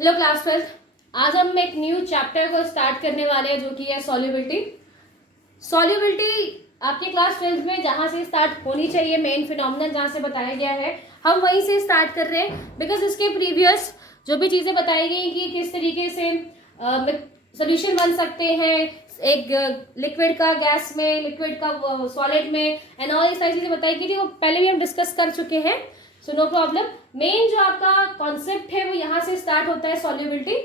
Hello class 12। आज हम एक न्यू चैप्टर को स्टार्ट करने वाले हैं जो कि है सॉल्युबिलिटी। सॉल्युबिलिटी आपके क्लास 12 में जहाँ से स्टार्ट होनी चाहिए, मेन फिनोमिनन जहाँ से बताया गया है हम वहीं से स्टार्ट कर रहे हैं। बिकॉज इसके प्रीवियस जो भी चीज़ें बताई गई कि किस तरीके से सोल्यूशन बन सकते हैं एक लिक्विड का गैस में, लिक्विड का सॉलिड में, एंड ऑल ये सारी चीज़ें बताई गई थी, वो पहले भी हम डिस्कस कर चुके हैं। So no problem. मेन जो आपका कॉन्सेप्ट है वो यहाँ से स्टार्ट होता है सॉल्युबिलिटी।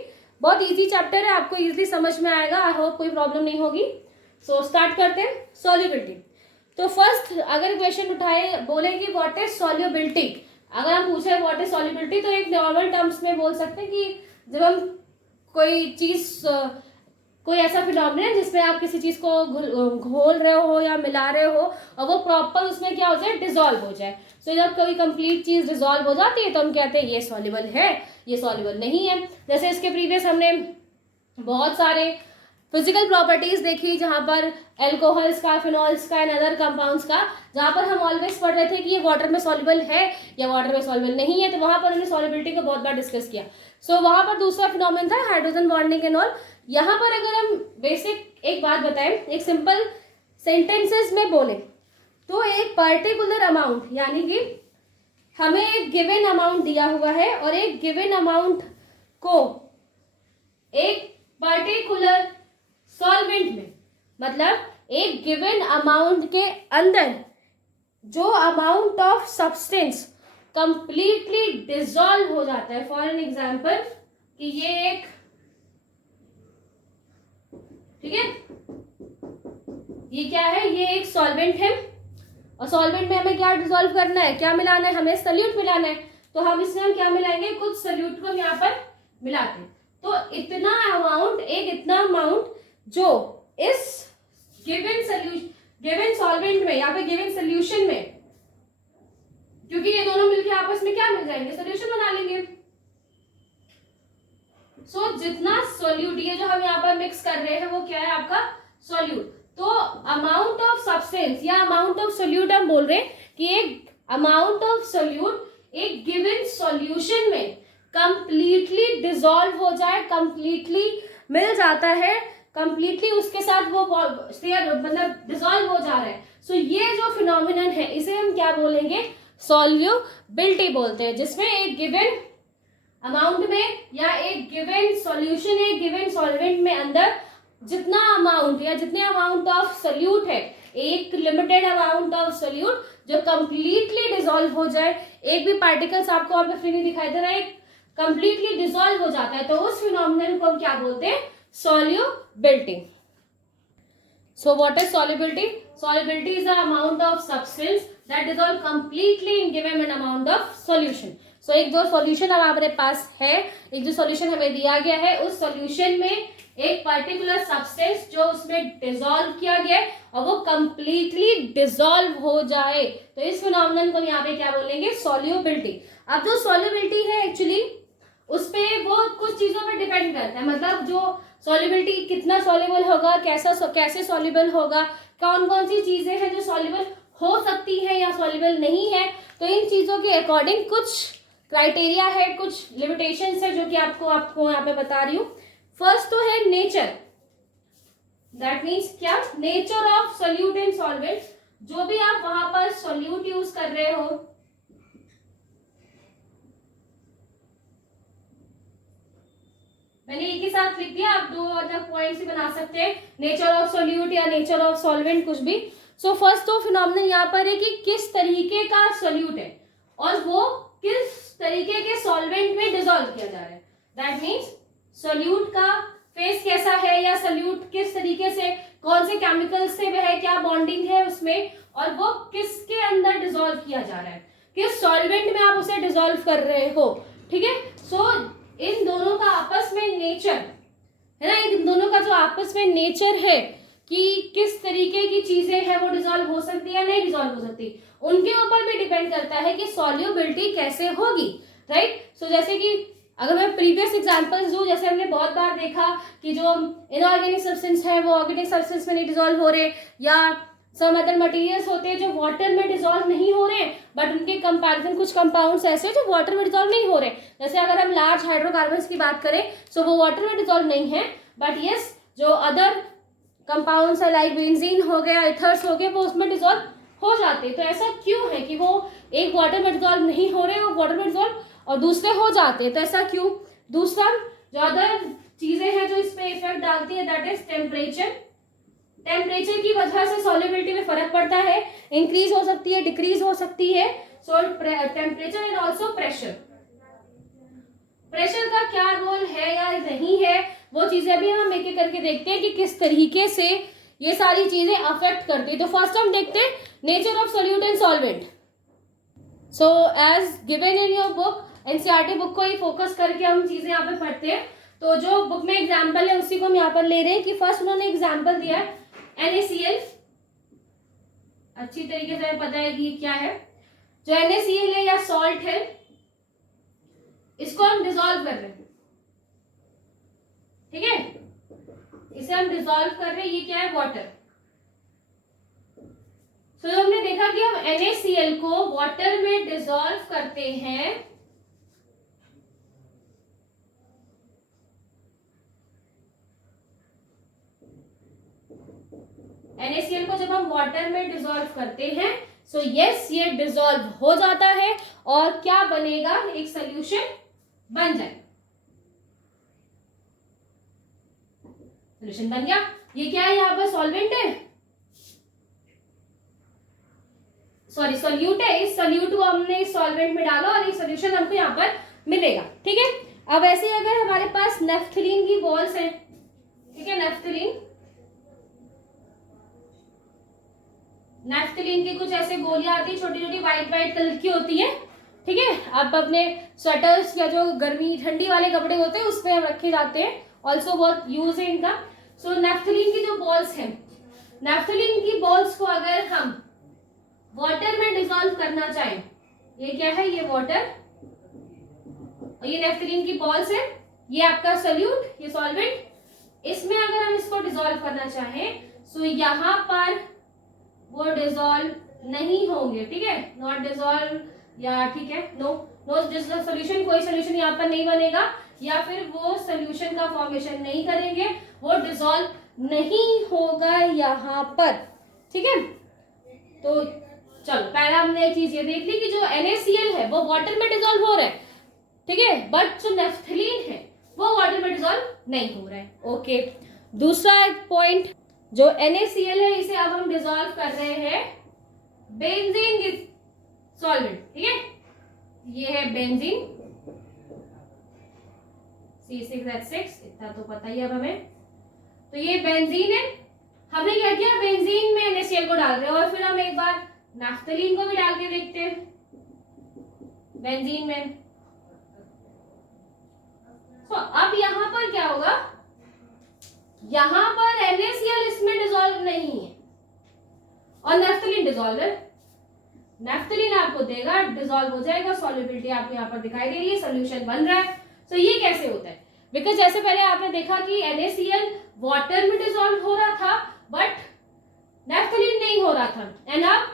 बहुत इजी चैप्टर है, आपको इजीली समझ में आएगा। आई होप कोई प्रॉब्लम नहीं होगी। सो स्टार्ट करते हैं सॉल्युबिलिटी। तो फर्स्ट अगर क्वेश्चन उठाए, बोलेंगे व्हाट इज सॉल्युबिलिटी। अगर हम पूछे व्हाट इज सॉल्युबिलिटी तो एक नॉर्मल टर्म्स में बोल सकते हैं कि जब हम कोई चीज, कोई ऐसा फिनोमिना जिसमें आप किसी चीज को घोल रहे हो या मिला रहे हो और वो प्रॉपर उसमें क्या हो जाए, डिसॉल्व हो जाए। सो जब कोई कंप्लीट चीज डिसॉल्व हो जाती है तो हम कहते हैं ये सॉल्युबल है, ये सॉल्युबल नहीं है। जैसे इसके प्रीवियस हमने बहुत सारे फिजिकल प्रॉपर्टीज देखी जहां पर एल्कोहल्स का, फिनॉल्स का एंड अदर कंपाउंड्स का, जहां पर हम ऑलवेज पढ़ रहे थे कि ये वाटर में सॉल्युबल है या वाटर में सॉल्युबल नहीं है। तो वहां पर हमने सॉल्युबिलिटी को बहुत बार डिस्कस किया। सो वहां पर दूसरा फिनोमिना था हाइड्रोजन बॉन्डिंग एंड ऑल। यहाँ पर अगर हम बेसिक एक बात बताएं, एक सिंपल सेंटेंसेस में बोले तो एक पर्टिकुलर अमाउंट, यानी कि हमें एक गिवन अमाउंट दिया हुआ है और एक गिवन अमाउंट को एक पर्टिकुलर सॉल्वेंट में, मतलब एक गिवन अमाउंट के अंदर जो amount of substance completely dissolve हो जाता है। फॉर एन एग्जांपल कि ये एक, ठीक है, ये क्या है, ये एक सॉल्वेंट है और सॉल्वेंट में हमें क्या डिसॉल्व करना है, क्या मिलाना है, हमें सल्यूट मिलाना है। तो हम इसमें हम क्या मिलाएंगे, कुछ सल्यूट को हम यहाँ पर मिलाते हैं। तो इतना अमाउंट, एक इतना अमाउंट जो इस गिवन सॉल्यूशन, गिवन सॉल्वेंट में, यहाँ पे गिवन सोल्यूशन में, क्योंकि ये दोनों मिलके आपस में क्या मिल जाएंगे, सोल्यूशन बना लेंगे। सो जितना सोल्यूट, ये जो हम यहाँ पर मिक्स कर रहे हैं वो क्या है आपका सोल्यूट। तो अमाउंट ऑफ सब्सटेंस या अमाउंट ऑफ सोल्यूट हम बोल रहे हैं कि एक अमाउंट ऑफ सोल्यूट एक गिवन सॉल्यूशन में कंप्लीटली डिसॉल्व हो जाए, कंप्लीटली मिल जाता है, कंप्लीटली उसके साथ वो मतलब डिसॉल्व हो जा रहा है। सो ये जो फिनोमिनन है इसे हम क्या बोलेंगे, सॉल्युबिलिटी बोलते हैं, जिसमें एक गिवन अमाउंट में या एक गिवन सॉल्यूशन, एक गिवन सॉल्वेंट में अंदर जितना अमाउंट या जितने अमाउंट ऑफ सोल्यूट है, एक लिमिटेड अमाउंट ऑफ सोल्यूट जो कंप्लीटली डिसॉल्व हो जाए, एक भी पार्टिकल्स आपको और फ्री नहीं दिखाई दे रहा है, कंप्लीटली डिसॉल्व हो जाता है, तो उस फिनोमिनन को हम क्या बोलते हैं, solubility. So what is solubility? Solubility is the amount of substance that dissolve completely in given amount of solution. So एक जो सॉल्यूशन हमारे पास है, एक जो सॉल्यूशन हमें दिया गया है, उस सॉल्यूशन में एक पर्टिकुलर सब्सटेंस जो उसमें डिसॉल्व किया गया है और वो कंप्लीटली डिसॉल्व हो जाए, तो इस फिनोमिनन को यहाँ पे क्या बोलेंगे, सॉल्युबिलिटी। अब जो सॉल्युबिलिटी है एक्चुअली उस पे वो कुछ चीजों पे डिपेंड करता है, मतलब जो सॉल्युबिलिटी कितना सॉल्युबल होगा, कैसे सॉल्युबल होगा, कौन कौन सी चीजें हैं जो सॉल्युबल हो सकती है या सॉल्युबल नहीं है। तो इन चीजों के अकॉर्डिंग कुछ क्राइटेरिया है, कुछ लिमिटेशंस है जो कि आपको यहाँ पे बता रही हूँ। फर्स्ट तो है नेचर, दैट मीन्स क्या, nature of solute in solvent. जो भी आप वहां पर सोल्यूट यूज कर रहे हो, मैंने एक ही साथ लिख दिया, आप दो अलग पॉइंट्स ही बना सकते हैं, नेचर ऑफ सोल्यूट या नेचर ऑफ सॉल्वेंट, कुछ भी। सो फर्स्ट तो फिनोमिनन यहाँ पर है कि किस तरीके का सोल्यूट है और वो किस तरीके के सॉल्वेंट में डिसॉल्व किया जा रहा है। दैट मीन्स सोल्यूट का फेस कैसा है या सोल्यूट किस तरीके से, कौन से केमिकल से वह है, क्या बॉन्डिंग है उसमें, और वो किसके अंदर डिसॉल्व किया जा रहा है, किस सॉल्वेंट में आप उसे डिसॉल्व कर रहे हो। ठीक है, सो इन दोनों का आपस में नेचर है ना, इन दोनों का जो आपस में नेचर है कि किस तरीके की चीजें हैं वो डिसॉल्व हो सकती है या नहीं डिसॉल्व हो सकती, उनके ऊपर भी डिपेंड करता है कि सॉल्युबिलिटी कैसे होगी। राइट, सो जैसे कि अगर मैं प्रीवियस एग्जांपल्स दूं, जैसे हमने बहुत बार देखा कि जो इनऑर्गेनिक सब्सटेंस है वो ऑर्गेनिक सब्सटेंस में नहीं डिसॉल्व हो रहे, या सम अदर मटेरियल्स होते हैं जो वाटर में डिसॉल्व नहीं हो रहे हैं, बट उनके कंपैरिजन कुछ कंपाउंड्स ऐसे हैं जो वाटर में डिसॉल्व नहीं हो रहे। जैसे अगर हम लार्ज हाइड्रोकार्बन्स की बात करें सो वो वाटर में डिसॉल्व नहीं है, बट यस जो अदर कंपाउंड्स है लाइक बेंजीन हो गया, इथर्स हो गए, वो उसमें डिसॉल्व हो जाते हैं। तो ऐसा क्यों है कि वो एक वाटर में डिसॉल्व नहीं हो रहे हैं और वाटर में डिसॉल्व और दूसरे हो जाते हैं, तो ऐसा क्यों? दूसरा जो अदर चीजें हैं जो इस पे इफेक्ट डालती है दैट इज टेम्परेचर। टेम्परेचर की वजह से सॉल्युबिलिटी में फर्क पड़ता है, इंक्रीज हो सकती है, डिक्रीज हो सकती है। सो temperature and also pressure. Pressure का क्या रोल है या नहीं है वो चीजें भी हम एक एक करके देखते हैं कि किस तरीके से ये सारी चीजें अफेक्ट करती है। तो फर्स्ट हम देखते हैं nature of solute and solvent. So as given in your book, NCERT book को ही फोकस करके हम चीजें यहाँ पे पढ़ते हैं। तो जो बुक में एग्जाम्पल है उसी को हम यहाँ पर ले रहे हैं कि फर्स्ट उन्होंने एग्जाम्पल दिया है NaCl। अच्छी तरीके से पता है कि क्या है। जो NaCl है या सॉल्ट है, इसको हम डिसॉल्व कर रहे हैं, ठीक है, इसे हम डिसॉल्व कर रहे हैं। ये क्या है? वाटर। तो हमने देखा कि हम NaCl को वाटर में डिसॉल्व करते हैं NaCl को जब हम वाटर में डिसॉल्व करते हैं सो यस ये डिसॉल्व हो जाता है और क्या बनेगा? एक सोल्यूशन बन जाए। सोल्यूशन बन गया। ये क्या है? यहाँ पर सॉल्वेंट है, सॉरी सोल्यूट है। इस सोल्यूट को हमने इस सॉल्वेंट में डाला और एक सोल्यूशन हमको यहाँ पर मिलेगा, ठीक है। अब ऐसे अगर हमारे पास नेफ्थलीन की बॉल्स हैं, ठीक है, नेफ्थलीन की कुछ ऐसे गोलियां आती है, छोटी छोटी व्हाइट व्हाइट कलर की होती है, ठीक है। आप अपने स्वेटर्स या जो गर्मी ठंडी वाले कपड़े होते हैं उस पर रखे जाते हैं, ऑल्सो बहुत यूज है इनका। सो नेफ्थलीन की जो बॉल्स हैं, नेफ्थलीन की बॉल्स को अगर हम वाटर में डिसॉल्व करना चाहें, ये क्या है? ये वाटर और ये नेफ्थलीन की बॉल्स है, ये आपका सोल्यूट, ये सॉल्वेंट। इसमें अगर हम इसको डिसॉल्व करना चाहें सो यहाँ पर वो डिसॉल्व नहीं होंगे, ठीक है, नॉट डिसॉल्व या ठीक है, नो सोल्यूशन, कोई सोल्यूशन यहाँ पर नहीं बनेगा या फिर वो सोल्यूशन का फॉर्मेशन नहीं करेंगे, वो डिसॉल्व नहीं होगा यहाँ पर, ठीक है। तो चलो पहला हमने एक चीज ये देख ली कि जो NaCl है वो वाटर में डिसॉल्व हो रहा है, ठीक है, बट जो नेफ्थलीन है वो वाटर में डिसॉल्व नहीं हो रहा है। ओके, दूसरा एक पॉइंट, जो NaCl है इसे अब हम डिसॉल्व कर रहे हैं बेंजीन की सॉल्वेंट, ठीक है, ये है बेंजीन C6H6, इतना तो पता ही अब हमें। तो ये बेंजीन है, हमने क्या किया? बेंजीन में NaCl को डाल रहे हैं और फिर हम एक बार नाफ्थलीन को भी डाल के देखते हैं बेंजीन में। तो अब यहाँ पर क्या होगा? यहाँ पर NaCl इसमें डिसॉल्व नहीं है और नेफ्थलीन डिसॉल्व है। नेफ्थलीन आपको देगा, डिसॉल्व हो जाएगा, सॉल्युबिलिटी आपको यहाँ पर दिखाई दे रही है, सोल्यूशन बन रहा है। तो ये कैसे होता है? बिकॉज जैसे पहले आपने देखा कि NaCl वाटर में डिसॉल्व हो रहा था बट नेफ्थलीन नहीं हो रहा था, एंड अब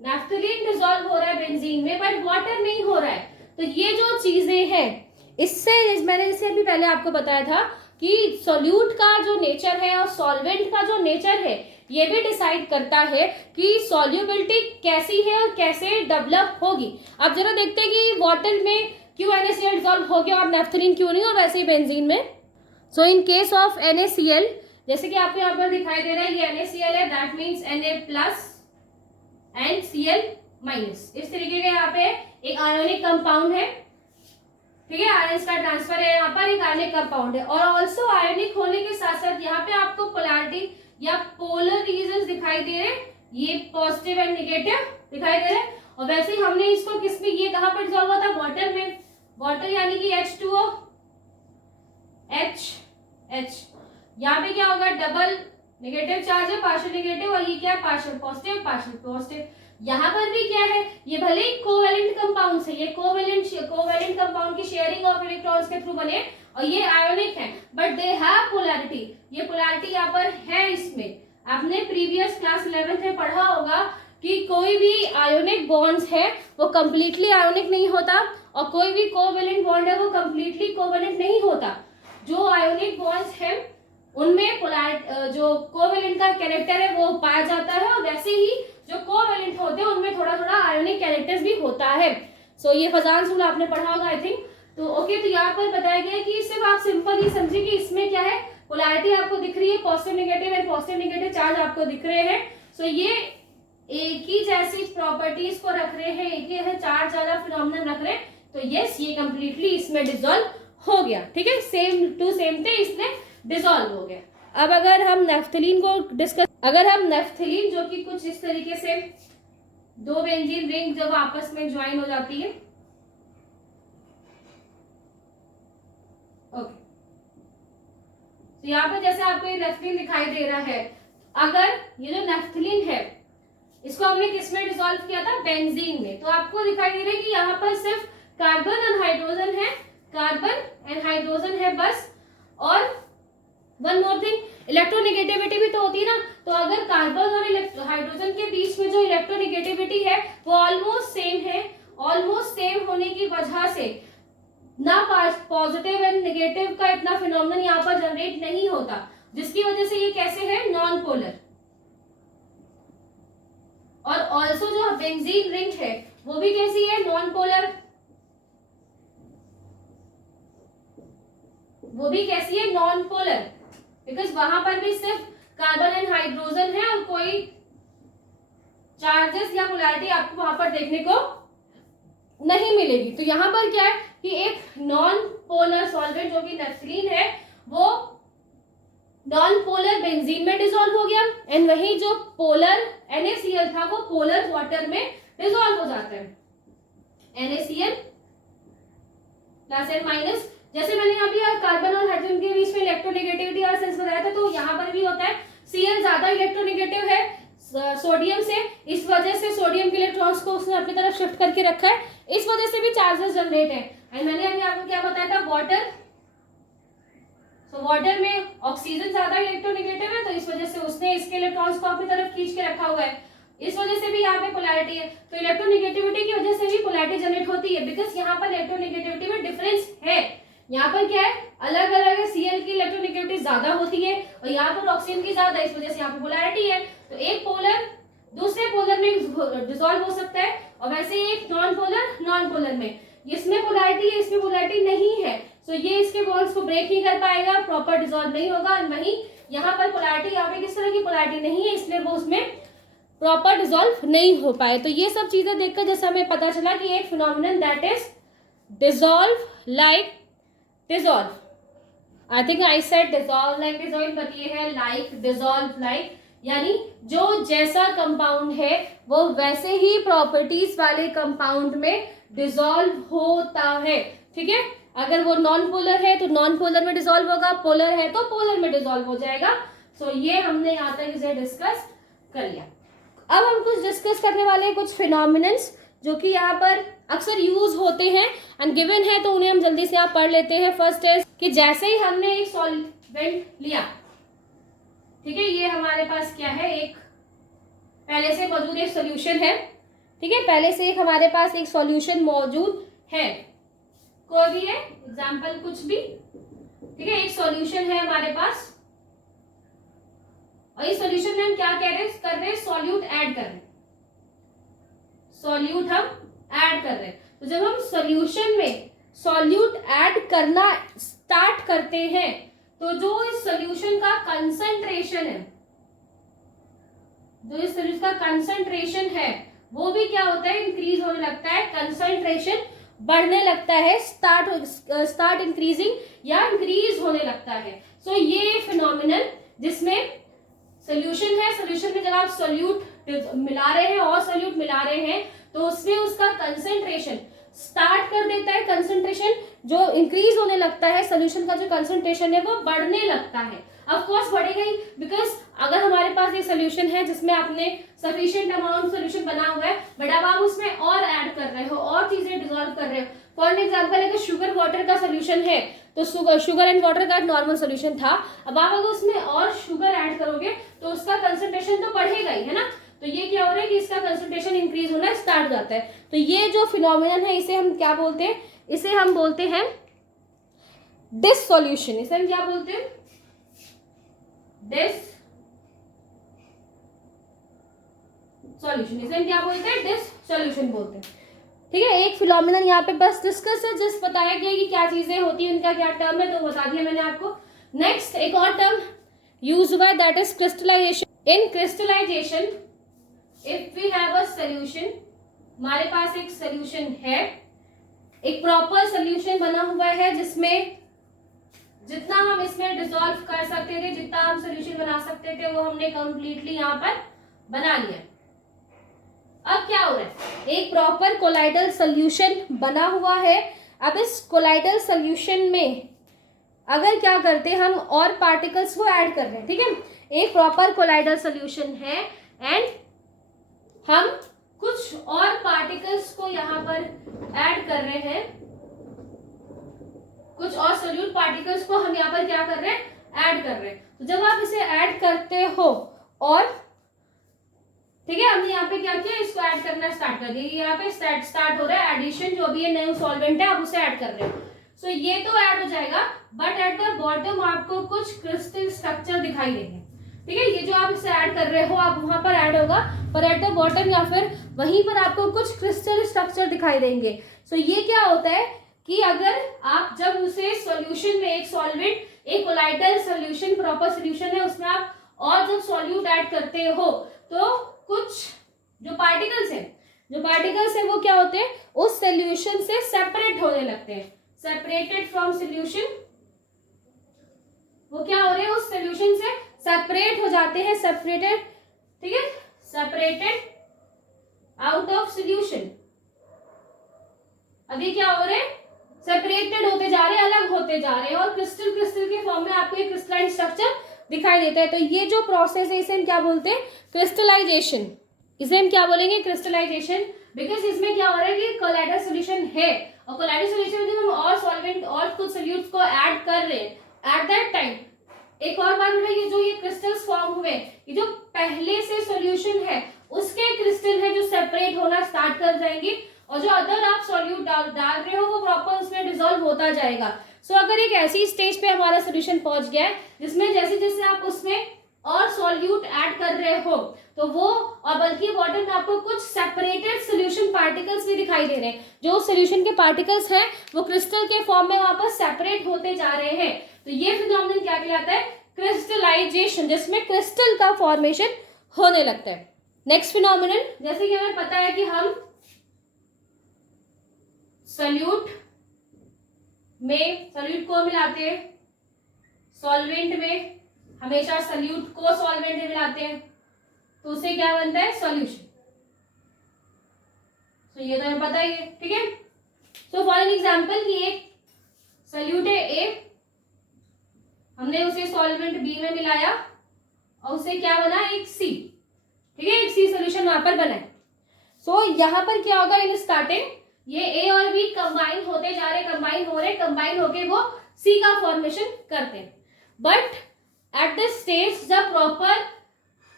नेफ्थलीन डिसॉल्व हो रहा है बेंजीन में बट वाटर नहीं हो रहा है। तो ये जो चीजें हैं, इससे मैंने जैसे अभी पहले आपको बताया था कि सोल्यूट का जो नेचर है और सॉल्वेंट का जो नेचर है ये भी डिसाइड करता है कि सॉल्युबिलिटी कैसी है और कैसे डेवलप होगी। अब जरा देखते हैं कि वाटर में क्यों NaCl डिसॉल्व हो गया और नेफ्थलीन क्यों नहीं, और वैसे ही बेंजीन में। सो इन केस ऑफ NaCl, जैसे कि आपको यहाँ पर दिखाई दे रहा है ये NaCl है, that means Na+ and Cl-। इस तरीके के यहाँ पे एक आयोनिक कंपाउंड है, ठीक है, आयंस का ट्रांसफर है, यहाँ पर एक आयनिक कंपाउंड है। और ऑल्सो आयनिक होने के साथ साथ यहाँ पे आपको पोलैरिटी या पोलर रीजन दिखाई दे रहे हैं, ये पॉजिटिव एंड नेगेटिव दिखाई दे रहे हैं। और वैसे ही हमने इसको किसमें, ये कहाँ पर डिसॉल्व हुआ था? वाटर में। वाटर यानी कि H2O H, यहाँ पे क्या होगा? डबल नेगेटिव चार्ज है, पार्शियल नेगेटिव, और ये क्या है? Partial positive, partial positive. यहाँ पर भी क्या है? ये भले ही कोवेलेंट कंपाउंड्स है, ये कोवेलेंट कंपाउंड की शेयरिंग ऑफ इलेक्ट्रॉन्स के थ्रू बने और ये आयोनिक है, बट दे हैव पोलैरिटी। ये पोलैरिटी यहाँ पर है इसमें, आपने प्रीवियस क्लास 11th में पढ़ा होगा कि कोई भी आयोनिक बॉन्ड्स है वो कंप्लीटली आयोनिक नहीं होता और कोई भी कोवेलेंट बॉन्ड है वो कंप्लीटली कोवेलेंट नहीं होता। जो आयोनिक बॉन्ड्स है उनमें जो कोवेलेंट का कैरेक्टर है वो पाया जाता है और वैसे ही जो कोवेलेंट होते हैं उनमें थोड़ा थोड़ा आयोनिक कैरेक्टर्स भी होता है। सो ये फजान्स रूल आपने पढ़ा होगा आई थिंक। तो ओके, तो यहाँ पर बताया गया है कि सिर्फ आप सिंपल ये समझिए कि इसमें क्या है, पोलैरिटी आपको दिख रही है, positive negative and positive negative charge आपको दिख रहे हैं। सो ये एक ही जैसी प्रॉपर्टीज को रख रहे हैं, एक ही जैसे चार्ज वाला फिनोमेनन रख रहे हैं, तो यस ये कंप्लीटली इसमें डिसॉल्व हो गया। ठीक है, सेम टू सेम थे, इसमें डिसॉल्व हो गया। अब अगर हम नेफ्थलीन को डिस्कस, अगर हम नेफ्थलीन जो कि कुछ इस तरीके से दो बेंजीन रिंग जब आपस में ज्वाइन हो जाती है, ओके, तो यहाँ पे जैसे आपको ये नेफ्थलीन दिखाई दे रहा है, अगर ये जो नेफ्थलीन है इसको हमने किस में डिसॉल्व किया था, बेंजीन में, तो आपको दिखाई दे रहा है कि यहाँ पर सिर्फ कार्बन एंड हाइड्रोजन है, कार्बन एंड हाइड्रोजन है बस। और वन मोर थिंग, इलेक्ट्रोनेगेटिविटी भी तो होती है ना, तो अगर कार्बन और हाइड्रोजन के बीच में जो इलेक्ट्रोनेगेटिविटी है वो ऑलमोस्ट सेम है, ऑलमोस्ट सेम होने की वजह से ना पॉजिटिव एंड नेगेटिव का इतना फिनोमेनन यहाँ पर जनरेट नहीं होता, जिसकी वजह से ये कैसे है, नॉन पोलर। और ऑल्सो जो बेंजीन रिंग है वो भी कैसी है, नॉन पोलर, वो भी कैसी है, नॉन पोलर, बिकॉज वहां पर भी सिर्फ कार्बन एंड हाइड्रोजन है और कोई चार्जेस या पोलैरिटी आपको वहां पर देखने को नहीं मिलेगी। तो यहां पर क्या है कि एक नॉन पोलर सॉल्वेंट जो कि नेफ्थलीन है वो नॉन पोलर बेंजीन में डिसॉल्व हो गया, एंड वही जो पोलर NaCl था वो पोलर वाटर में डिसॉल्व हो जाता है। NaCl प्लस एंड माइनस, जैसे मैंने यहाँ पे कार्बन और हाइड्रोजन के बीच में इलेक्ट्रोनेगेटिविटी और सेंस बताया था, तो यहाँ पर भी होता है। Cl ज्यादा इलेक्ट्रोनेगेटिव है सोडियम से, इस वजह से सोडियम के इलेक्ट्रॉन्स को उसने अपनी तरफ शिफ्ट करके रखा है, इस वजह से भी चार्जेस जनरेट है। एंड मैंने अभी आपको क्या बताया था, वाटर, तो वाटर में ऑक्सीजन ज्यादा इलेक्ट्रोनेगेटिव है, तो इस वजह से उसने इसके इलेक्ट्रॉन्स को अपनी तरफ खींच के रखा हुआ है, इस वजह से भी यहाँ पे पोलैरिटी है। तो इलेक्ट्रोनेगेटिविटी की वजह से भी पोलैरिटी जनरेट होती है, बिकॉज यहाँ पर इलेक्ट्रोनेगेटिविटी में डिफरेंस है। यहाँ पर क्या है, अलग अलग है, Cl की इलेक्ट्रोनेगेटिविटी ज्यादा होती है और यहाँ पर ऑक्सीजन की ज्यादा, इस वजह से यहाँ पे पोलैरिटी है। तो एक पोलर दूसरे पोलर में डिसॉल्व हो सकता है, और वैसे एक नॉन पोलर में, इसमें पोलैरिटी है इसमें पोलैरिटी नहीं है, तो ये इसके बॉन्ड्स को ब्रेक नहीं कर पाएगा, प्रॉपर डिसॉल्व नहीं होगा। और वहीं यहाँ पर पोलैरिटी, यहाँ पे किस तरह की पोलैरिटी नहीं है, इसलिए वो उसमें प्रॉपर डिसॉल्व नहीं हो पाए। तो ये सब चीजें देखकर जैसे हमें पता चला कि एक phenomenon that is dissolve like dissolve, I think I said dissolve like dissolve, but ये है लाइक डिसॉल्व लाइक, यानी जो जैसा कंपाउंड है वो वैसे ही प्रॉपर्टीज वाले कंपाउंड में डिसॉल्व होता है। ठीक है, अगर वो नॉन पोलर है तो नॉन पोलर में डिसॉल्व होगा, पोलर है तो पोलर में डिसॉल्व हो जाएगा। सो ये हमने यहाँ तक इसे डिस्कस कर लिया। अब हम कुछ डिस्कस करने वाले हैं कुछ फिनोमिनन्स जो कि यहाँ पर अक्सर यूज होते हैं एंड गिवन है, तो उन्हें हम जल्दी से यहाँ पढ़ लेते हैं। फर्स्ट है कि जैसे ही हमने एक सॉल्वेंट लिया, ठीक है, ये हमारे पास क्या है, एक पहले से मौजूद एक सॉल्यूशन है, ठीक है, पहले से एक हमारे पास एक सॉल्यूशन मौजूद है, कोई भी है एग्जाम्पल कुछ भी, ठीक है, एक सॉल्यूशन है हमारे पास और इस सॉल्यूशन में हम क्या कर रहे हैं, सॉल्यूट ऐड कर रहे हैं, सॉल्यूट हम ऐड कर रहे हैं। तो जब हम सॉल्यूशन में सॉल्यूट ऐड करना स्टार्ट करते हैं तो जो इस सॉल्यूशन का कंसंट्रेशन है, जो इस सॉल्यूशन का कंसंट्रेशन है वो भी क्या होता है, इंक्रीज होने लगता है, कंसंट्रेशन बढ़ने लगता है, स्टार्ट इंक्रीजिंग या इंक्रीज होने लगता है। सो ये फिनोमिनन जिसमें सॉल्यूशन है, सॉल्यूशन में जब आप सॉल्यूट मिला रहे हैं और सॉल्यूट मिला रहे हैं तो उसमें उसका कंसंट्रेशन स्टार्ट कर देता है, कंसंट्रेशन जो इंक्रीज होने लगता है, सॉल्यूशन का जो कंसंट्रेशन है वो बढ़ने लगता है। ऑफ कोर्स बढ़ेगा ही, बिकॉज अगर हमारे पास ये सोल्यूशन है जिसमें आपने सफिशिएंट अमाउंट सोल्यूशन बना हुआ है, बट अब आप उसमें और ऐड कर रहे हो, और चीजें डिजोल्व कर रहे हो। फॉर एग्जाम्पल अगर शुगर वाटर का सोल्यूशन है तो शुगर एंड वाटर का नॉर्मल सोल्यूशन था, अब आप अगर उसमें और शुगर ऐड करोगे तो उसका कंसंट्रेशन तो बढ़ेगा ही, है ना। तो ये क्या हो रहा है कि इसका कंसंट्रेशन इंक्रीज होना स्टार्ट हो जाता है। तो ये जो फिनोमिनन है इसे हम क्या बोलते हैं, इसे हम बोलते हैं डिससॉल्यूशन। इसे हम क्या बोलते हैं, डिससॉल्यूशन। इसे हम क्या बोलते हैं, डिससॉल्यूशन बोलते हैं। ठीक है, एक फिनोमिनन यहाँ पे बस डिस्कस है, जस्ट बताया गया कि क्या चीजें होती है, उनका क्या टर्म है, तो बता दिया मैंने आपको। नेक्स्ट एक और टर्म यूज हुआ है, that is crystallisation. In crystallisation if we have a solution, हमारे पास एक सोल्यूशन है, एक प्रॉपर सोल्यूशन बना हुआ है जिसमें जितना हम इसमें डिसॉल्व कर सकते थे, जितना हम सोल्यूशन बना सकते थे, वो हमने कंप्लीटली यहाँ पर बना लिया। अब क्या हो रहा है, एक प्रॉपर कोलाइडल सोल्यूशन बना हुआ है। अब इस कोलाइडल सोल्यूशन में अगर क्या करते हैं, हम और पार्टिकल्स को ऐड कर रहे हैं। ठीक है, एक प्रॉपर कोलाइडल सोल्यूशन है एंड हम कुछ और पार्टिकल्स को यहाँ पर ऐड कर रहे हैं, कुछ और सोल्यूट पार्टिकल्स को हम यहाँ पर क्या कर रहे हैं, ऐड कर रहे हैं। तो जब आप इसे ऐड करते हो और ठीक है, हमने यहाँ पे क्या किया, इसको ऐड करना स्टार्ट कर दिया, यहाँ पे स्टार्ट हो रहा है एडिशन, जो भी ये न्यू सॉल्वेंट है आप उसे ऐड कर रहे हो। सो ये तो ऐड हो जाएगा, बट एट द बॉटम आपको कुछ क्रिस्टल स्ट्रक्चर दिखाई देंगे। ठीक है, ये जो आप इसे ऐड कर रहे हो आप वहां पर ऐड होगा, पर एट द बॉटम या फिर वहीं पर आपको कुछ क्रिस्टल स्ट्रक्चर दिखाई देंगे। सो ये क्या होता है कि अगर आप जब उसे सॉल्यूशन में एक सॉल्वेंट, एक कोलाइडल सॉल्यूशन, प्रॉपर सॉल्यूशन है, उसमें आप और जब सॉल्यूट ऐड करते हो तो कुछ जो पार्टिकल्स हैं वो क्या होते हैं, उस सॉल्यूशन से सेपरेट होने लगते हैं। सेपरेटेड फ्रॉम सॉल्यूशन, वो क्या हो रहे हैं, उस सॉल्यूशन से सेपरेट हो जाते हैं, सेपरेटेड। ठीक है, सेपरेटेड आउट ऑफ सॉल्यूशन। अभी क्या हो रहे हैं, सेपरेटेड होते जा रहे हैं, अलग होते जा रहे हैं, और क्रिस्टल के फॉर्म में आपको एक क्रिस्टलाइन स्ट्रक्चर दिखाई देता है। तो ये जो प्रोसेस है इसे हम क्या बोलते हैं, क्रिस्टलाइजेशन। इसे हम क्या बोलेंगे, क्रिस्टलाइजेशन, बिकॉज इसमें क्या हो रहा है कि कोलाइडल सॉल्यूशन है, और कोलाइडल सॉल्यूशन में जब हम और सॉल्वेंट और कुछ सोल्यूट्स को ऐड कर रहे हैं एट दैट टाइम, एक और बात है, ये जो ये क्रिस्टल्स फॉर्म हुए, ये जो पहले से सॉल्यूशन है उसके क्रिस्टल है जो सेपरेट होना स्टार्ट कर जाएंगे, और जो अदर आप सॉल्यूट डाल रहे हो वो प्रॉपर उसमें डिसॉल्व होता जाएगा। सो अगर एक ऐसी स्टेज पे हमारा सोल्यूशन पहुंच गया है जिसमें जैसे जैसे आप उसमें और सॉल्यूट ऐड कर रहे हो तो वो, और बल्कि बॉटम में आपको कुछ सेपरेटेड सोल्यूशन पार्टिकल्स भी दिखाई दे रहे हैं, जो सोल्यूशन के पार्टिकल्स हैं वो क्रिस्टल के फॉर्म में वापस सेपरेट होते जा रहे हैं। तो ये फिनोमेनन क्या कहलाता है, क्रिस्टलाइजेशन, जिसमें क्रिस्टल का फॉर्मेशन होने लगता है। नेक्स्ट फिनोमेनन, जैसे कि हमें पता है कि हम सॉल्यूट को मिलाते हैं, सॉल्वेंट में हमेशा सॉल्यूट को सॉल्वेंट में मिलाते हैं, तो उससे क्या बनता है, सॉल्यूशन। तो ये तो हमें पता ही है। ठीक है, सो फॉर एन एग्जांपल कि एक सॉल्यूट है ए, हमने उसे सॉल्वेंट बी में मिलाया और उससे क्या बना, एक सी। ठीक है, एक सी सॉल्यूशन वहां पर बना है। सो यहाँ पर क्या होगा, इन स्टार्टिंग ये ए और बी कंबाइन होते जा रहे, कंबाइन होके वो सी का फॉर्मेशन करते हैं। बट एट दिस स्टेज जब प्रॉपर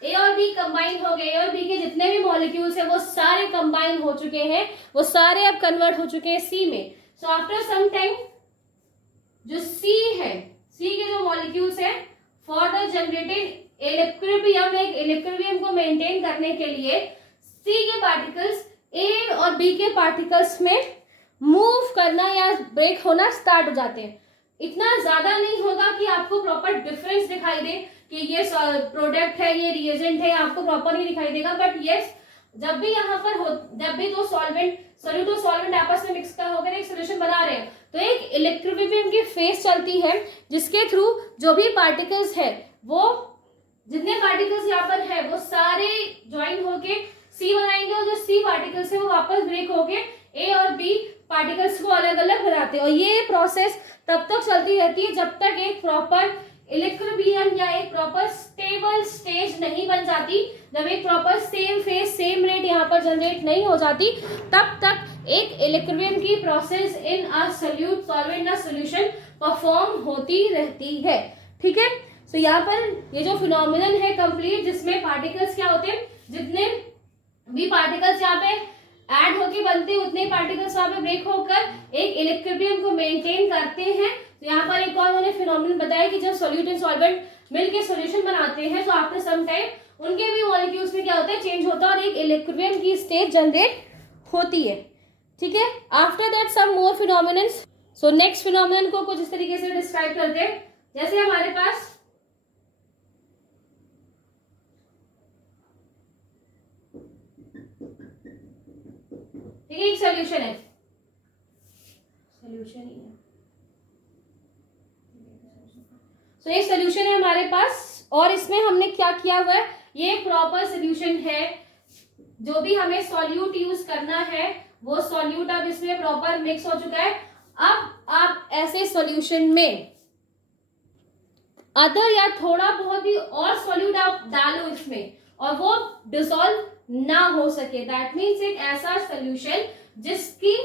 ए और बी कंबाइन हो गए, ए और बी के जितने भी मॉलिक्यूल्स हैं वो सारे कंबाइन हो चुके हैं, वो सारे अब कन्वर्ट हो चुके हैं सी में। सो आफ्टर सम टाइम जो सी है, सी के जो मॉलिक्यूल्स हैं, फॉर द जनरेटेड इक्विलिब्रियम, एक इक्विलिब्रियम को मेंटेन करने के लिए सी के पार्टिकल्स ए और बी के पार्टिकल्स में मूव करना या ब्रेक होना स्टार्ट हो जाते हैं। इतना ज्यादा नहीं होगा कि आपको प्रॉपर डिफरेंस दिखाई दे कि ये प्रोडक्ट है, ये रिएजेंट है, आपको प्रॉपर नहीं दिखाई देगा, बट यस जब भी यहाँ पर जब भी दो सॉल्यूट और सॉल्वेंट आपस में मिक्स होकर एक सोल्यूशन बना रहे हैं तो एक इक्विलिब्रियम की फेज चलती है जिसके थ्रू जो भी पार्टिकल्स है, वो जितने पार्टिकल्स यहाँ पर है वो सारे ज्वाइन होके सी बनाएंगे, और जो सी पार्टिकल्स है वो वापस ब्रेक होके ए और बी पार्टिकल्स को अलग अलग बनाते हैं। और ये प्रोसेस तब तक चलती रहती है जब तक एक प्रॉपर इक्विलिब्रियम या एक प्रॉपर स्टेबल स्टेज नहीं बन जाती, जब एक proper same phase same rate यहाँ पर जनरेट नहीं हो जाती, तब तक एक इक्विलिब्रियम की process in a solute solvent solution perform होती रहती है। ठीक है, तो यहाँ पर ये जो फिनोमिनन है कंप्लीट, जिसमें पार्टिकल्स क्या होते हैं, जितने भी पार्टिकल्स यहाँ पे ऐड होके बनते हैं उतने पार्टिकल्स वहां पे ब्रेक होकर एक इक्विलिब्रियम को मेंटेन करते हैं। तो यहाँ पर एक और उन्होंने फिनोमिनन बताया कि जब सॉल्यूट एंड सॉल्वेंट मिलके सॉल्यूशन बनाते हैं तो आफ्टर सम टाइम उनके भी मॉलिक्यूल्स में क्या होता है, चेंज होता है और एक इक्विलिब्रियम की स्टेट जनरेट होती है। ठीक है, after that some more phenomenons. So next phenomenon को कुछ इस तरीके से डिस्क्राइब करते हैं, जैसे हमारे पास ठीक है एक सॉल्यूशन है, सॉल्यूशन ही है, तो एक सॉल्यूशन है हमारे पास और इसमें हमने क्या किया हुआ है, ये प्रॉपर सॉल्यूशन है। जो भी हमें सॉल्यूट यूज करना है वो सॉल्यूट अब इसमें प्रॉपर मिक्स हो चुका है। अब आप ऐसे सॉल्यूशन में अदर या थोड़ा बहुत भी और सॉल्यूट आप डालो इसमें और वो डिसॉल्व ना हो सके, दैट मीन्स एक ऐसा सॉल्यूशन जिसकी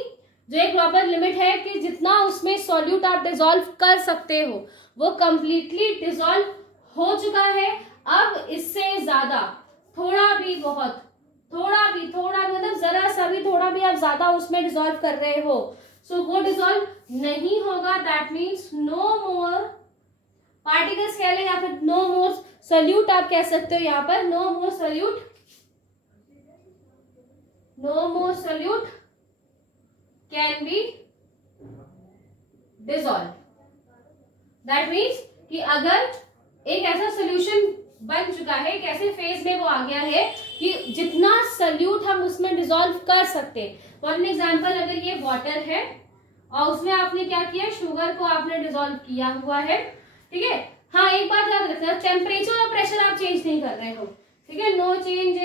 जो एक प्रॉपर लिमिट है कि जितना उसमें सॉल्यूट आप डिसॉल्व कर सकते हो वो कंप्लीटली डिसॉल्व हो चुका है। अब इससे ज्यादा थोड़ा भी बहुत थोड़ा भी मतलब जरा सा भी थोड़ा भी आप ज्यादा उसमें डिसॉल्व कर रहे हो सो वो डिसॉल्व नहीं होगा, that means no more particles कह लें या फिर नो मोर सॉल्यूट आप कह सकते हो, यहाँ पर no more solute can be dissolve. That means कि अगर एक ऐसा सॉल्यूशन बन चुका है, कैसे फेज में वो आ गया है कि जितना सॉल्यूट हम उसमें डिसॉल्व कर सकते हैं। फॉर एन एग्जांपल, अगर ये वाटर है और उसमें आपने क्या किया, शुगर को आपने डिसॉल्व किया हुआ है। ठीक है, हाँ एक बात याद रखना, टेम्परेचर और प्रेशर आप चेंज नहीं कर रहे हो। ठीक है, no change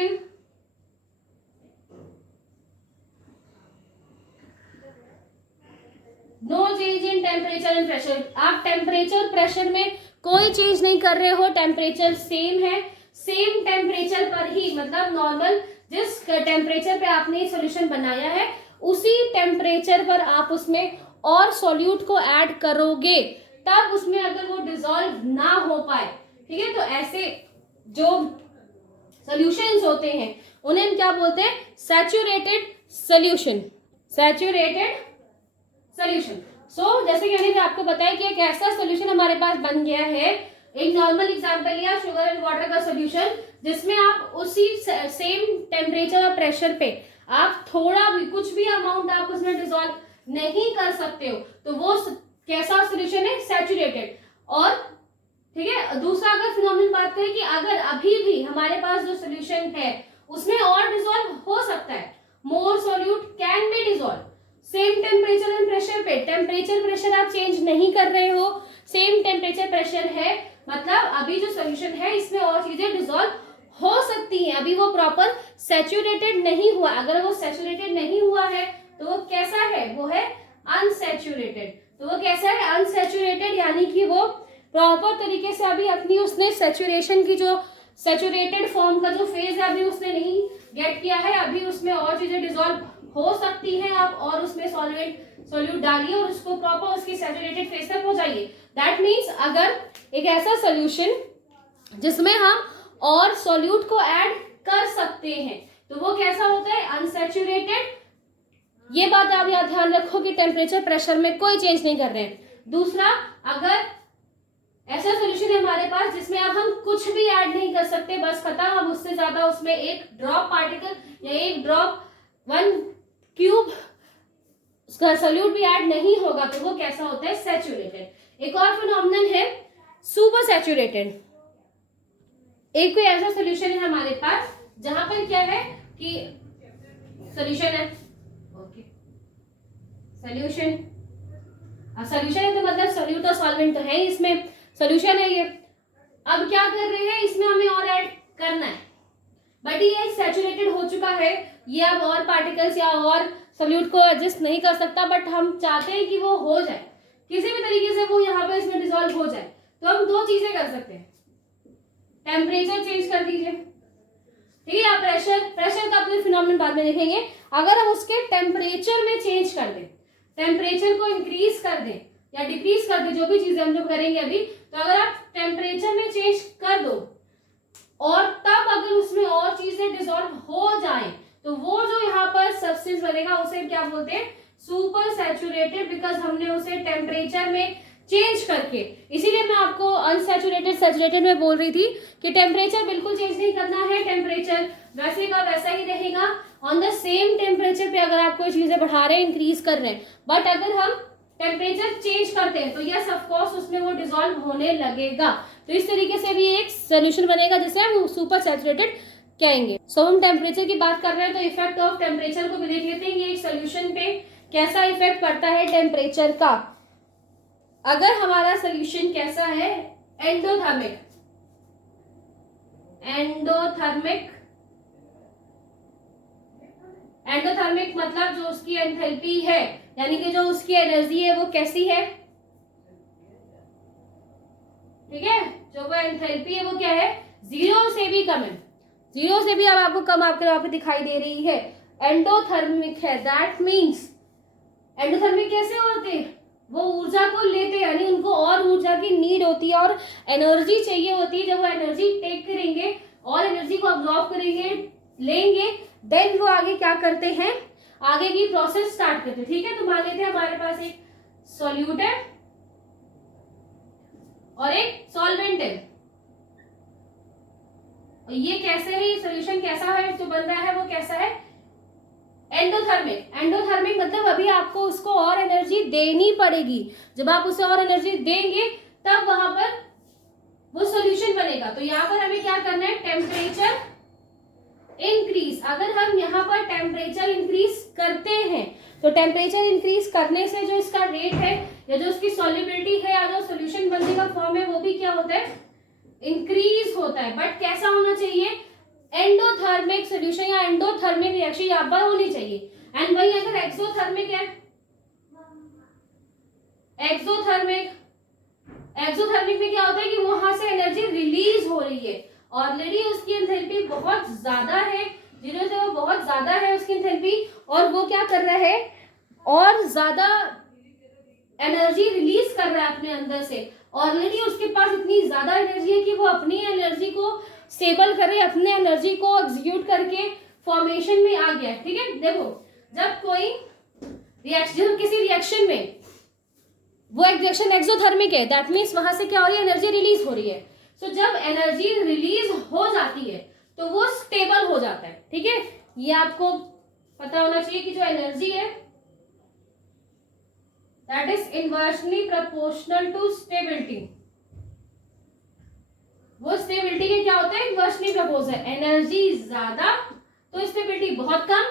in temperature and pressure. आप टेम्परेचर प्रेशर में कोई चेंज नहीं कर रहे हो, टेम्परेचर सेम है, सेम टेम्परेचर पर ही, मतलब नॉर्मल जिस टेम्परेचर पे आपने सॉल्यूशन बनाया है उसी टेम्परेचर पर आप उसमें और सॉल्यूट को ऐड करोगे, तब उसमें अगर वो डिसॉल्व ना हो पाए, ठीक है, तो ऐसे जो सॉल्यूशंस होते हैं उन्हें हम क्या बोलते हैं, सैचुरेटेड सॉल्यूशन। सो जैसे कि मैंने आपको बताया कि एक ऐसा सॉल्यूशन हमारे पास बन गया है, एक नॉर्मल एग्जांपल लिया शुगर एंड वाटर का सॉल्यूशन, जिसमें आप उसी सेम टेम्परेचर और प्रेशर पे आप थोड़ा भी कुछ भी अमाउंट आप उसमें डिसॉल्व नहीं कर सकते हो, तो वो कैसा सॉल्यूशन है, सैचुरेटेड। और ठीक है, दूसरा अगर फिनोमिनन बात करें कि अगर अभी भी हमारे पास जो सॉल्यूशन है उसमें और डिसॉल्व हो सकता है, मोर solute can be dissolve, same temperature and pressure पे, टेम्परेचर प्रेशर आप चेंज नहीं कर रहे हो, सेम टेम्परेचर प्रेशर है, मतलब अभी जो सॉल्यूशन है इसमें और चीजें डिसॉल्व हो सकती हैं, अभी वो प्रॉपर सैचुरेटेड नहीं हुआ। अगर वो सैचुरेटेड नहीं हुआ है तो वो कैसा है, वो है अनसैचुरेटेड। तो वो कैसा है, अनसैचुरेटेड, यानी कि वो प्रॉपर तरीके से अभी अपनी उसने सैचुरेशन की जो सैचुरेटेड फॉर्म का जो फेज है अभी उसने नहीं गेट किया है, अभी उसमें और चीजें डिसॉल्व हो सकती हैं, आप और उसमें सॉल्यूट डालिए और उसको प्रॉपर उसकी सैचुरेटेड फेज तक पहुंचाइए। दैट मीन्स अगर एक ऐसा सॉल्यूशन जिसमें हम और सॉल्यूट को ऐड कर सकते हैं तो वो कैसा होता है, अनसैचुरेटेड। ये बात आप याद ध्यान रखो कि टेम्परेचर प्रेशर में कोई चेंज नहीं कर रहे हैं। दूसरा, अगर ऐसा सॉल्यूशन है हमारे पास जिसमें अब हम कुछ भी ऐड नहीं कर सकते, बस खत्म, अब उससे ज्यादा उसमें एक ड्रॉप पार्टिकल या एक ड्रॉप 1 क्यूब उसका सॉल्यूट भी ऐड नहीं होगा, तो वो कैसा होता है, सैचुरेटेड। एक और फिनोमिनन है सुपर सैचुरेटेड। एक कोई ऐसा सॉल्यूशन है हमारे पास जहां पर क्या है कि सॉल्यूशन है, ओके, सॉल्यूशन है तो मतलब सॉल्यूट और सॉल्वेंट तो है, इसमें सॉल्यूशन है ये। अब क्या कर रहे हैं, इसमें हमें और ऐड करना है, बट ये सैचुरेटेड हो चुका है, ये अब और पार्टिकल्स या और सॉल्यूट को एडजस्ट नहीं कर सकता, बट हम चाहते हैं कि वो हो जाए, किसी भी तरीके से वो यहाँ पे इसमें डिसॉल्व हो जाए। तो हम दो चीजें कर सकते हैं। टेम्परेचर चेंज कर दीजिए, ठीक है। आप प्रेशर का अपने फिनोमेनन बाद में देखेंगे। अगर हम उसके टेम्परेचर में चेंज कर दें, टेम्परेचर को इंक्रीज कर दें या डिक्रीज कर दें, जो भी चीजें हम लोग करेंगे अभी, तो अगर आप टेम्परेचर में चेंज कर दो और तब अगर उसमें और चीजें डिसॉल्व हो जाएं, तो वो जो यहाँ पर सब्सटेंस बनेगा उसे क्या बोलते हैं, सुपर सैचुरेटेड, बिकॉज हमने उसे टेम्परेचर में चेंज करके। इसीलिए मैं आपको अनसैचुरेटेड सैचुरेटेड में बोल रही थी कि टेम्परेचर बिल्कुल चेंज नहीं करना है, टेम्परेचर वैसे का वैसा ही रहेगा। ऑन द सेम टेम्परेचर पे अगर आप कोई चीजें बढ़ा रहे हैं, इंक्रीज कर रहे हैं, बट अगर हम टेम्परेचर चेंज करते हैं तो यस ऑफ कोर्स उसमें वो डिसॉल्व होने लगेगा। तो इस तरीके से भी एक सोल्यूशन बनेगा जिसे हम सुपर सैचुरेटेड कहेंगे। सो हम टेम्परेचर की बात कर रहे हैं तो इफेक्ट ऑफ टेम्परेचर को भी देख लेते हैं, ये एक सोल्यूशन पे कैसा इफेक्ट पड़ता है टेम्परेचर का। अगर हमारा सोल्यूशन कैसा है, एंडोथर्मिक, एंडोथर्मिक, एंडोथर्मिक मतलब जो उसकी एंथैल्पी है, यानी कि जो उसकी एनर्जी है वो कैसी है, ठीक है, जो वो एंथैल्पी है वो क्या है, जीरो से भी कम है, जीरो से भी अब आपको कम आपके वहां पे दिखाई दे रही है, एंडोथर्मिक है। दैट मीन्स एंडोथर्मिक कैसे होते हैं, वो ऊर्जा को लेते हैं, यानी उनको और ऊर्जा की नीड होती है और एनर्जी चाहिए होती है। जब वो एनर्जी टेक करेंगे और एनर्जी को अब्सॉर्ब करेंगे, लेंगे, देन वो आगे क्या करते हैं, आगे की प्रोसेस स्टार्ट करते हैं, ठीक है। तो मान लेते हैं हमारे पास एक सॉल्यूट है और एक सॉल्वेंट है, ये कैसे है, ये सोल्यूशन कैसा है जो बन रहा है वो कैसा है, एंडोथर्मिक। एंडोथर्मिक मतलब अभी आपको उसको और एनर्जी देनी पड़ेगी, जब आप उसे और एनर्जी देंगे तब वहां पर वो सॉल्यूशन बनेगा। तो यहाँ पर हमें क्या करना है, टेम्परेचर इंक्रीज। अगर हम यहाँ पर टेम्परेचर इंक्रीज करते हैं तो टेम्परेचर इंक्रीज करने से जो इसका रेट है या जो उसकी सॉल्युबिलिटी है या जो सॉल्यूशन बनने का फॉर्म है वो भी क्या होता है, इंक्रीज होता है। बट कैसा होना चाहिए, एंडोथर्मिक सॉल्यूशन या एंडोथर्मिक रिएक्शन यहाँ पर होनी चाहिए। एंड वही अगर एक्सोथर्मिक है, एक्सोथर्मिक, एक्सोथर्मिक में क्या होता है कि वहां से एनर्जी रिलीज हो रही है, ऑलरेडी उसकी एंथैल्पी बहुत ज्यादा है, जीरो से वो बहुत ज्यादा है उसकी एंथैल्पी, और वो क्या कर रहा है, और ज्यादा एनर्जी रिलीज कर रहा है अपने अंदर से। ऑलरेडी उसके पास इतनी ज्यादा एनर्जी है कि वो अपनी एनर्जी को स्टेबल करे, अपने एनर्जी को एग्जीक्यूट करके फॉर्मेशन में आ गया, ठीक है। देखो जब कोई रिएक्शन, किसी रिएक्शन में वो एक रिएक्शन एक्सोथर्मिक है, दैट मीन्स वहां से क्या हो रही है, एनर्जी रिलीज हो रही है। सो जब एनर्जी रिलीज हो जाती है तो वो स्टेबल हो जाता है, ठीक है। ये आपको पता होना चाहिए कि जो एनर्जी है that is inversely proportional to stability. वो स्टेबिलिटी के क्या होता है, इनवर्सली प्रोपोर्शनल। एनर्जी ज्यादा तो स्टेबिलिटी बहुत कम,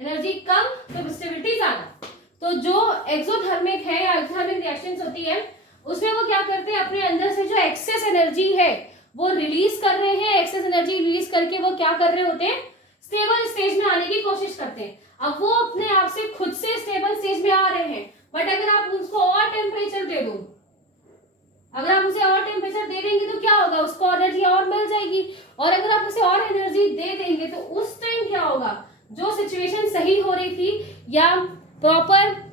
एनर्जी कम तो स्टेबिलिटी ज्यादा। तो जो एक्सोथर्मिक है या एक्सोथर्मिक रिएक्शंस होती है उसमें वो क्या करते हैं, अपने अंदर से जो एक्सेस एनर्जी है वो रिलीज कर रहे हैं, एक्सेस एनर्जी रिलीज करके वो क्या कर रहे होते हैं, स्टेबल स्टेज में आने की कोशिश करते हैं। अब वो अपने आप से खुद से स्टेबल स्टेज में आ रहे हैं, बट अगर आप उसको और टेम्परेचर दे दो, अगर आप उसे और टेम्परेचर दे देंगे तो क्या होगा, उसको एनर्जी और मिल जाएगी। और अगर आप उसे और एनर्जी दे देंगे तो उस टाइम क्या होगा, जो सिचुएशन सही हो रही थी या प्रॉपर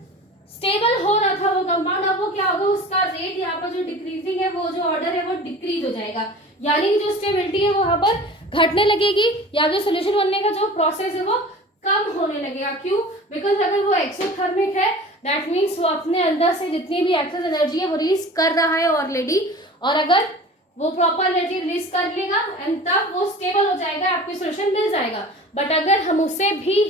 स्टेबल हो रहा था वो कंपाउंड, अब वो क्या होगा, उसका रेट यहाँ पर जो डिक्रीजिंग है, वो जो ऑर्डर है वो डिक्रीज हो जाएगा, यानी कि जो स्टेबिलिटी है वो वहां पर घटने लगेगी, या जो सोल्यूशन बनने का जो प्रोसेस है वो कम होने लगेगा। क्यों, बिकॉज अगर वो एक्सोथर्मिक है दैट मीन्स वो अपने अंदर से जितनी भी एक्सेस एनर्जी है वो रिलीज कर रहा है ऑलरेडी, और अगर वो प्रॉपर एनर्जी रिलीज कर लेगा एंड तब वो स्टेबल हो जाएगा, आपको सोल्यूशन मिल जाएगा। बट अगर हम उसे भी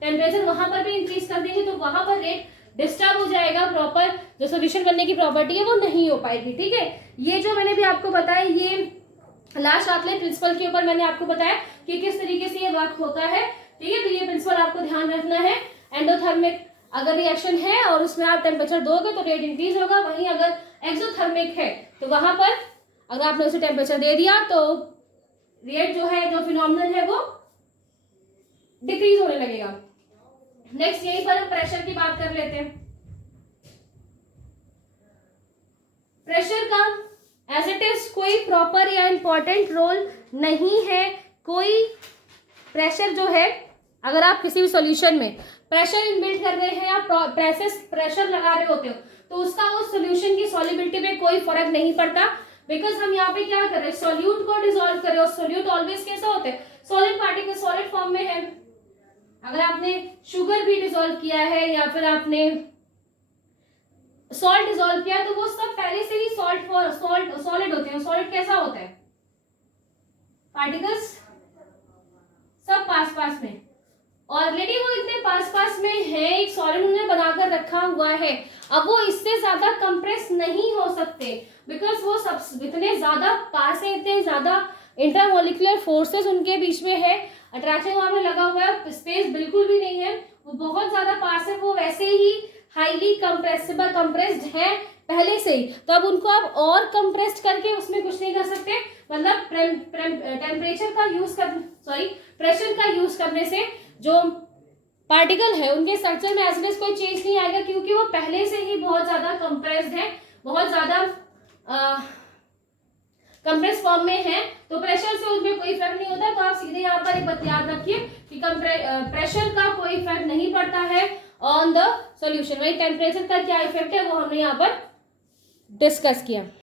टेम्परेचर वहां पर भी इंक्रीज कर देंगे तो वहां पर रेट डिस्टर्ब हो जाएगा, प्रॉपर जो सोल्यूशन बनने की प्रॉपर्टी है वो नहीं हो पाएगी, ठीक है। ये जो मैंने भी आपको बताया, ये लास्ट शार्टले प्रिंसिपल के ऊपर मैंने आपको बताया कि किस तरीके से ये वर्क होता है, ठीक है। तो ये प्रिंसिपल आपको ध्यान रखना है। एंडोथर्मिक अगर रिएक्शन है और उसमें आप टेम्परेचर दोगे तो रेट इंक्रीज होगा, वहीं अगर एक्सोथर्मिक है तो वहां पर अगर आपने उसे टेम्परेचर दे दिया तो रेट जो है, जो फिनोमिनन है वो डिक्रीज होने लगेगा। नेक्स्ट यहीं पर हम प्रेशर की बात कर लेते हैं। प्रेशर का कोई प्रॉपर या इम्पॉर्टेंट रोल नहीं है। कोई प्रेशर जो है, अगर आप किसी भी सॉल्यूशन में प्रेशर इनबिल्ट कर रहे हैं या प्रेशर लगा रहे होते हो तो उसका उस सॉल्यूशन की सॉल्युबिलिटी पे कोई फर्क नहीं पड़ता, बिकॉज हम यहाँ पे क्या कर रहे हैं, सॉल्यूट को डिसॉल्व कर रहे हो। सॉल्यूट ऑलवेज कैसा होता है, सॉलिड पार्टिकल सॉलिड फॉर्म में है। अगर आपने शुगर भी डिसॉल्व किया है या फिर आपने सॉल्ट डिसॉल्व किया तो वो सब पहले से ही सॉलिड होते हैं। सॉलिड कैसा होता है, पार्टिकल्स सब पास पास में, ऑलरेडी वो इतने पास पास में है, एक सॉलिड उन्होंने बनाकर रखा हुआ है। अब वो इससे ज्यादा कंप्रेस नहीं हो सकते, बिकॉज वो सब इतने ज्यादा पास है, इतने ज्यादा इंटरमोलिकुलर फोर्सेस उनके बीच में है, अट्रैक्शन वहां पे लगा हुआ है, स्पेस बिल्कुल भी नहीं है, वो बहुत ज्यादा पास है, वो वैसे ही हाईली कंप्रेस्ड है पहले से ही। तो अब उनको आप और कंप्रेस्ड करके उसमें कुछ नहीं कर सकते, मतलब प्रेशर का यूज करने से जो पार्टिकल है उनके स्ट्रक्चर में एज कोई चेंज नहीं आएगा, क्योंकि वो पहले से ही बहुत ज्यादा कंप्रेस्ड है, बहुत ज्यादा कंप्रेस फॉर्म में है। तो प्रेशर से उसमें कोई इफेक्ट नहीं होता। तो आप सीधे यहाँ पर एक बात याद रखिए कि प्रेशर का कोई इफेक्ट नहीं पड़ता है ऑन द सॉल्यूशन। वही टेम्परेचर का क्या इफेक्ट है वो हमने यहाँ पर डिस्कस किया।